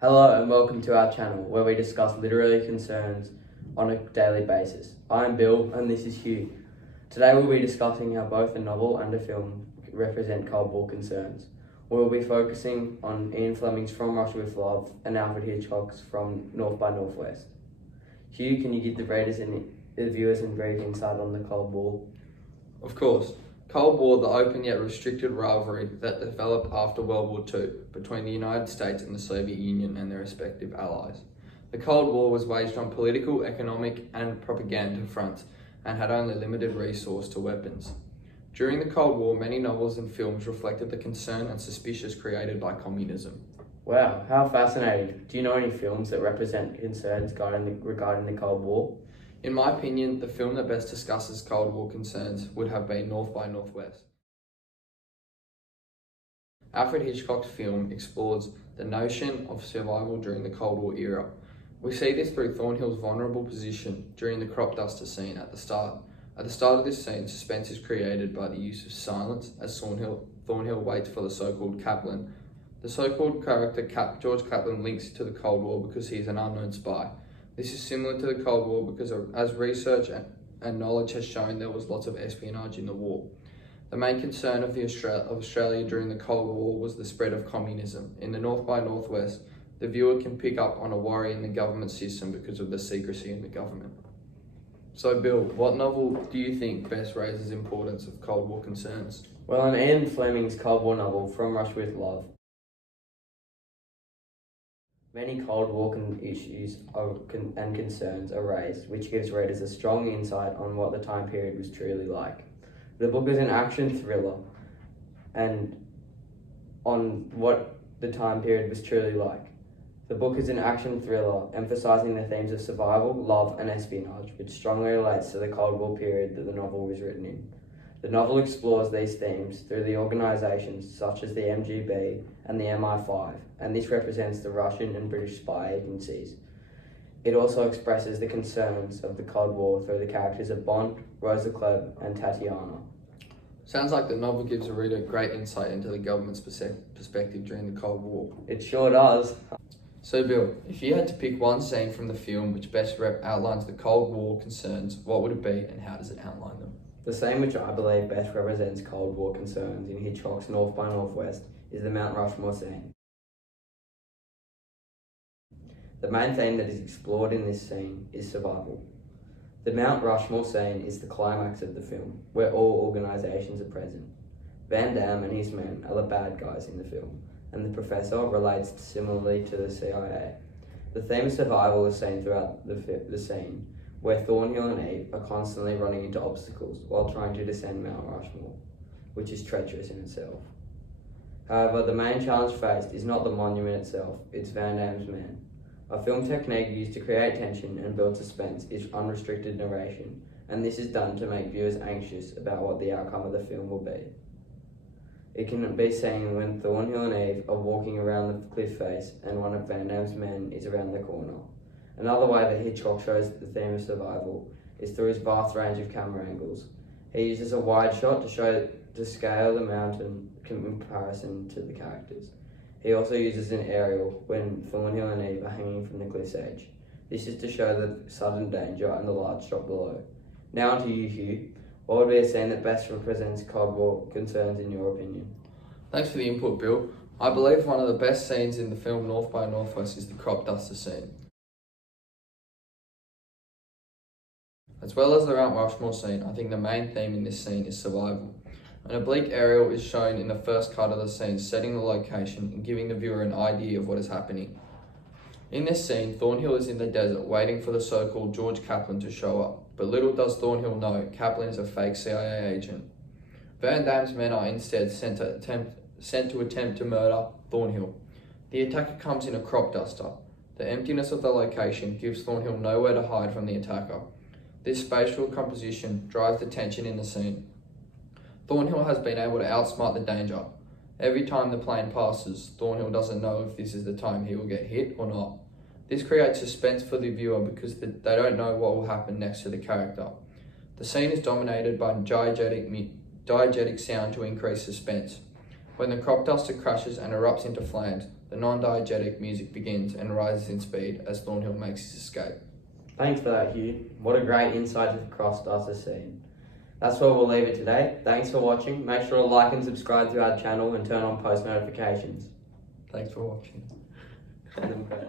Hello and welcome to our channel where we discuss literary concerns on a daily basis. I'm Bill and this is Hugh. Today we'll be discussing how both a novel and a film represent Cold War concerns. We'll be focusing on Ian Fleming's From Russia with Love and Alfred Hitchcock's From North by Northwest. Hugh, can you give the readers and the viewers a brief insight on the Cold War? Of course. Cold War, the open yet restricted rivalry that developed after World War II between the United States and the Soviet Union and their respective allies. The Cold War was waged on political, economic, and propaganda fronts and had only limited resource to weapons. During the Cold War, many novels and films reflected the concern and suspicions created by communism. Wow, how fascinating. Do you know any films that represent concerns regarding the Cold War? In my opinion, the film that best discusses Cold War concerns would have been North by Northwest. Alfred Hitchcock's film explores the notion of survival during the Cold War era. We see this through Thornhill's vulnerable position during the crop duster scene at the start. At the start of this scene, suspense is created by the use of silence as Thornhill waits for the so-called Kaplan. The so-called character George Kaplan links to the Cold War because he is an unknown spy. This is similar to the Cold War because as research and knowledge has shown, there was lots of espionage in the war. The main concern of Australia during the Cold War was the spread of communism. In the North by Northwest, the viewer can pick up on a worry in the government system because of the secrecy in the government. So Bill, what novel do you think best raises importance of Cold War concerns? Well, in Ian Fleming's Cold War novel, From Russia with Love, many Cold War issues and concerns are raised, which gives readers a strong insight on what the time period was truly like. The book is an action thriller and on what the time period was truly like. The book is an action thriller emphasizing the themes of survival, love, and espionage, which strongly relates to the Cold War period that the novel was written in. The novel explores these themes through the organisations such as the MGB and the MI5, and this represents the Russian and British spy agencies. It also expresses the concerns of the Cold War through the characters of Bond, Rosa Klebb, and Tatiana. Sounds like the novel gives a reader great insight into the government's perspective during the Cold War. It sure does. So Bill, if you had to pick one scene from the film which best outlines the Cold War concerns, what would it be and how does it outline them? The scene which I believe best represents Cold War concerns in Hitchcock's North by Northwest is the Mount Rushmore scene. The main theme that is explored in this scene is survival. The Mount Rushmore scene is the climax of the film, where all organisations are present. Van Damme and his men are the bad guys in the film, and the professor relates similarly to the CIA. The theme of survival is seen throughout the scene, where Thornhill and Eve are constantly running into obstacles while trying to descend Mount Rushmore, which is treacherous in itself. However, the main challenge faced is not the monument itself, it's Van Damme's men. A film technique used to create tension and build suspense is unrestricted narration, and this is done to make viewers anxious about what the outcome of the film will be. It can be seen when Thornhill and Eve are walking around the cliff face and one of Van Damme's men is around the corner. Another way that Hitchcock shows the theme of survival is through his vast range of camera angles. He uses a wide shot to scale the mountain in comparison to the characters. He also uses an aerial when Thornhill and Eve are hanging from the cliff's edge. This is to show the sudden danger and the large drop below. Now on to you, Hugh. What would be a scene that best represents Cold War concerns in your opinion? Thanks for the input, Bill. I believe one of the best scenes in the film North by Northwest is the crop duster scene. As well as the Mount Rushmore scene, I think the main theme in this scene is survival. An oblique aerial is shown in the first cut of the scene, setting the location and giving the viewer an idea of what is happening. In this scene, Thornhill is in the desert waiting for the so-called George Kaplan to show up, but little does Thornhill know, Kaplan is a fake CIA agent. Van Damme's men are instead sent to attempt to murder Thornhill. The attacker comes in a crop duster. The emptiness of the location gives Thornhill nowhere to hide from the attacker. This spatial composition drives the tension in the scene. Thornhill has been able to outsmart the danger. Every time the plane passes, Thornhill doesn't know if this is the time he will get hit or not. This creates suspense for the viewer because they don't know what will happen next to the character. The scene is dominated by diegetic sound to increase suspense. When the crop duster crashes and erupts into flames, The non-diegetic music begins and rises in speed as Thornhill makes his escape. Thanks for that, Hugh. What a great insight to the Crossduster scene. That's where we'll leave it today. Thanks for watching. Make sure to like and subscribe to our channel and turn on post notifications. Thanks for watching. And then,